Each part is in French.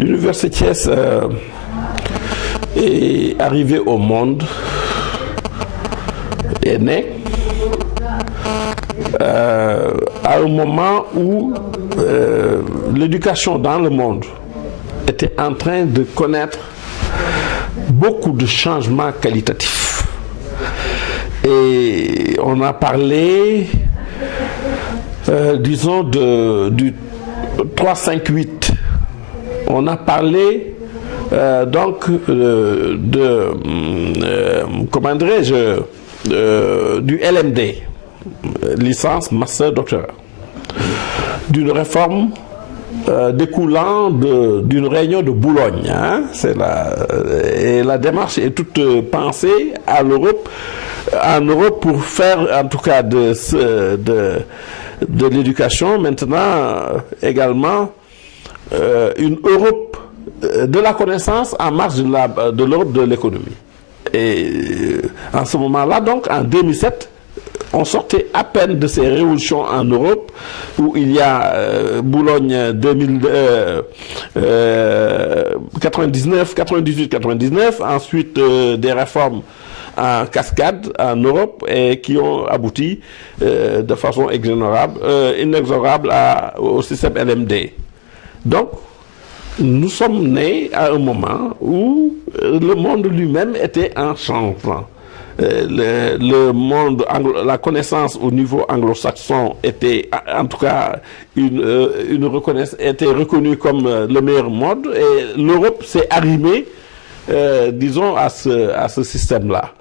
L'Université Thiès est arrivée au monde, est née à un moment où l'éducation dans le monde était en train de connaître beaucoup de changements qualitatifs. Et on a parlé, disons, du 3-5-8. On a parlé donc comment dirais-je, du LMD, licence, master, doctorat, d'une réforme découlant d'une réunion de Boulogne. Hein? Et la démarche est toute pensée en Europe pour faire en tout cas de l'éducation maintenant également une Europe de la connaissance en marge de l'Europe de l'économie. Et en ce moment-là, donc en 2007, on sortait à peine de ces révolutions en Europe où il y a Boulogne 99, 98, 99, ensuite des réformes en cascade en Europe et qui ont abouti de façon inexorable au système LMD. Donc, nous sommes nés à un moment où le monde lui-même était en changement. Le monde, la connaissance au niveau anglo-saxon était, en tout cas, était reconnue comme le meilleur monde, et l'Europe s'est arrimée, disons, à ce système-là.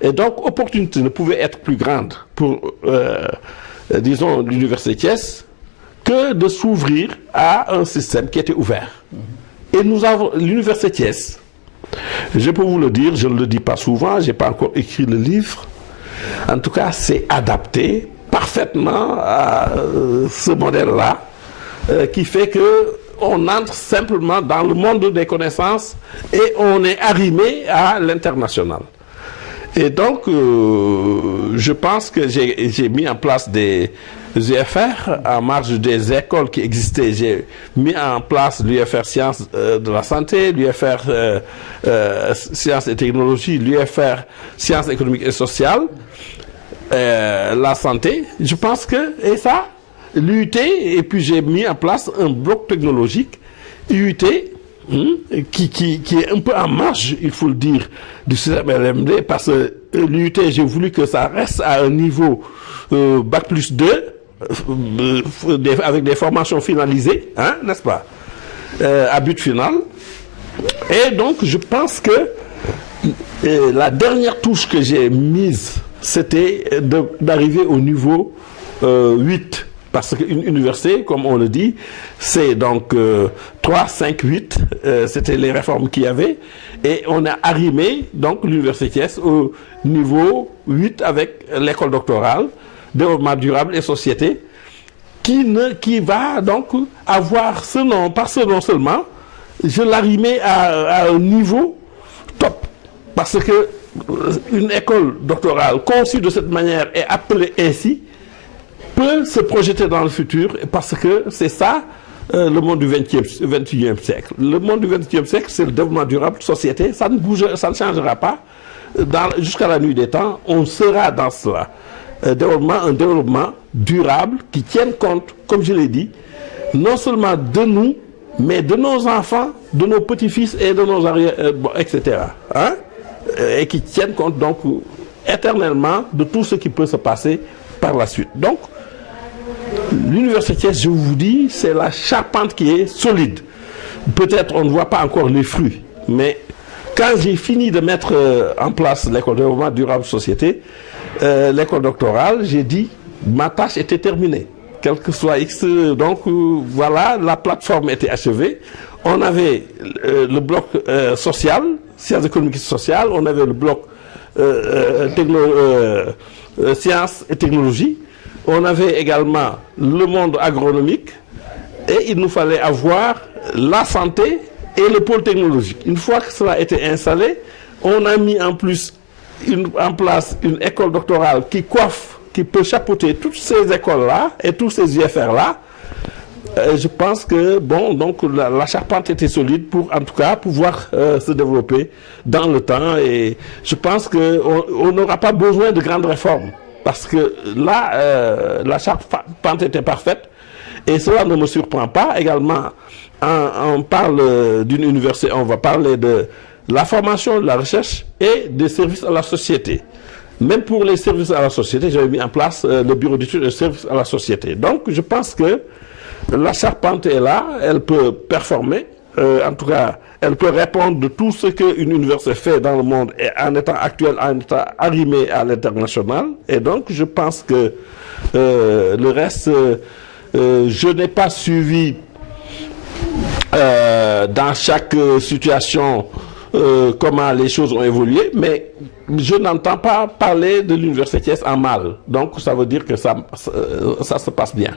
Et donc, l'opportunité ne pouvait être plus grande pour, disons, l'Université Thiès que de s'ouvrir à un système qui était ouvert. Et nous avons l'Université Thiès. Je peux vous le dire, je ne le dis pas souvent, je n'ai pas encore écrit le livre. En tout cas, c'est adapté parfaitement à ce modèle-là, qui fait qu'on entre simplement dans le monde des connaissances et on est arrimé à l'international. Et donc, je pense que j'ai mis en place des UFR en marge des écoles qui existaient. J'ai mis en place l'UFR Sciences de la Santé, l'UFR Sciences et Technologies, l'UFR Sciences économiques et sociales, la santé. Je pense que, et ça, l'UT, et puis j'ai mis en place un bloc technologique, UT, qui est un peu en marge, il faut le dire, du système LMD, parce que l'UT, j'ai voulu que ça reste à un niveau Bac plus 2, avec des formations finalisées, hein, n'est-ce pas, à but final. Et donc, je pense que la dernière touche que j'ai mise, c'était d'arriver au niveau 8. Parce qu'une université, comme on le dit, c'est donc 3, 5, 8, c'était les réformes qu'il y avait. Et on a arrimé donc l'Université Thiès au niveau 8 avec l'école doctorale, développement durable et société, qui va donc avoir ce nom, par ce nom seulement, je l'arrimais à un niveau top. Parce que une école doctorale conçue de cette manière et appelée ainsi, peut se projeter dans le futur parce que c'est ça le monde du 21e siècle. Le monde du 21e siècle, c'est le développement durable, société, ça ne bouge, ça ne changera pas. Jusqu'à la nuit des temps, on sera dans cela. Un développement durable qui tienne compte, comme je l'ai dit, non seulement de nous, mais de nos enfants, de nos petits-fils et de nos arrières, etc. Hein? Et qui tienne compte donc éternellement de tout ce qui peut se passer par la suite. Donc, l'Université Thiès, je vous dis, c'est la charpente qui est solide. Peut-être on ne voit pas encore les fruits, mais quand j'ai fini de mettre en place l'école de développement durable société, l'école doctorale, j'ai dit, ma tâche était terminée. Quel que soit X, donc voilà, la plateforme était achevée. On avait le bloc social, sciences économiques et sociales, on avait le bloc sciences et technologies. On avait également le monde agronomique et il nous fallait avoir la santé et le pôle technologique. Une fois que cela a été installé, on a mis en place une école doctorale qui coiffe, qui peut chapeauter toutes ces écoles-là et tous ces UFR-là Je pense que bon, donc la charpente était solide pour en tout cas pouvoir se développer dans le temps, et je pense qu'on n'aura pas besoin de grandes réformes parce que là la charpente était parfaite et cela ne me surprend pas. Également, on parle d'une université, on va parler de la formation, de la recherche et des services à la société. Même pour les services à la société, j'avais mis en place le bureau d'études et services à la société. Donc je pense que la charpente est là, elle peut performer, en tout cas, elle peut répondre de tout ce qu'une université fait dans le monde et en étant actuelle, en étant arrimée à l'international. Et donc, je pense que le reste, je n'ai pas suivi dans chaque situation comment les choses ont évolué, mais je n'entends pas parler de l'université Thiès en mal. Donc, ça veut dire que ça se passe bien.